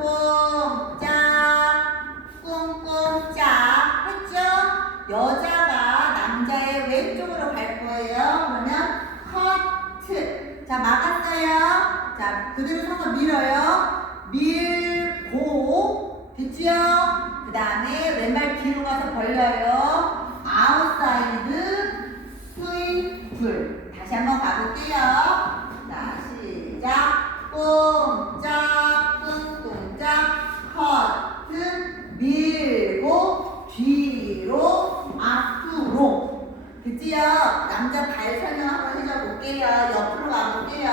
꼼짝 꼼꼼짝 했죠? 여자가 남자의 왼쪽으로 갈 거예요. 그러면 커트 자 막았어요. 자 그대로 서서 밀어요. 밀고 됐죠? 그 다음에 왼발 뒤로 가서 벌려요. 아웃사이드 그치요? 남자 발 설명 한번 해줘 볼게요. 옆으로 가볼게요.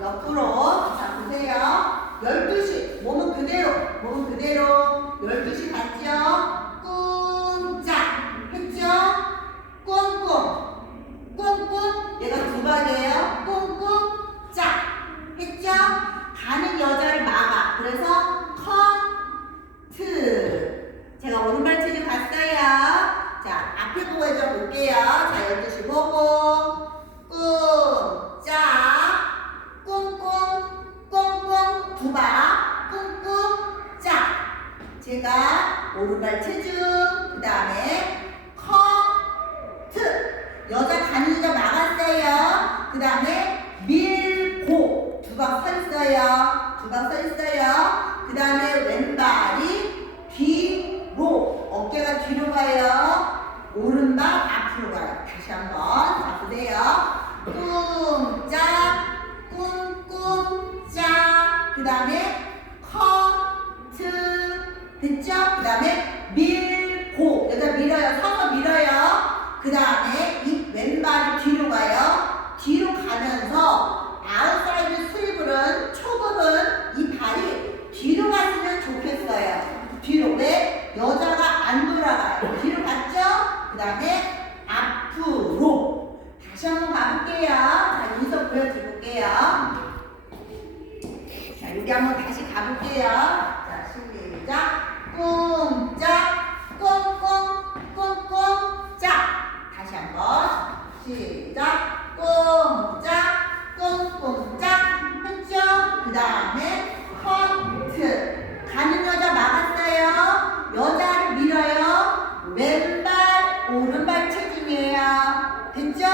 옆으로. 자, 보세요. 12시. 몸은 그대로. 몸은 그대로. 12시 갔죠? 제가 오른발 체중, 그 다음에 커트. 여자 여자 막았어요. 그 다음에 밀고. 두방서 있어요. 두방서 있어요. 그 다음에 왼발이 뒤로. 어깨가 뒤로 가요. 오른발 앞으로 가요. 다시 한번 잡으세요. 꿍짝, 꿍꿍짝. 그 다음에 커트. 됐죠? 그 다음에 밀고. 여자 밀어요. 서서 밀어요. 그 다음에 이 왼발이 뒤로 가요. 뒤로 가면서 아웃사이드 스위블은 초급은 이 발이 뒤로 갔으면 좋겠어요. 뒤로 왜? 여자가 안 돌아가요. 뒤로 갔죠? 그 다음에 앞으로 다시 한번 가볼게요. 자, 여기서 보여드릴게요. 자, 여기 한번 다시 가볼게요. 꿍짝, 꽁꽁, 꽁꽁, 짝. 다시 한번. 시작. 꽁짝, 꽁꽁, 짝. 했죠? 그 다음에 커트. 가는 여자 막았어요. 여자를 밀어요. 왼발, 오른발 체중이에요. 됐죠?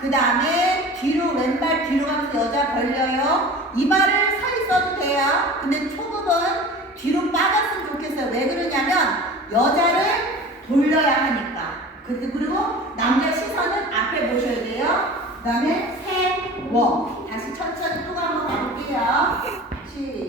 그 다음에 뒤로, 왼발 뒤로 가면서 여자 벌려요. 이 발을 서 있어도 돼요. 근데 초급은 왜 그러냐면 여자를 돌려야 하니까. 그리고 남자 시선은 앞에 보셔야 돼요. 그 다음에 세워. 다시 천천히 또 한번 가볼게요. 시작.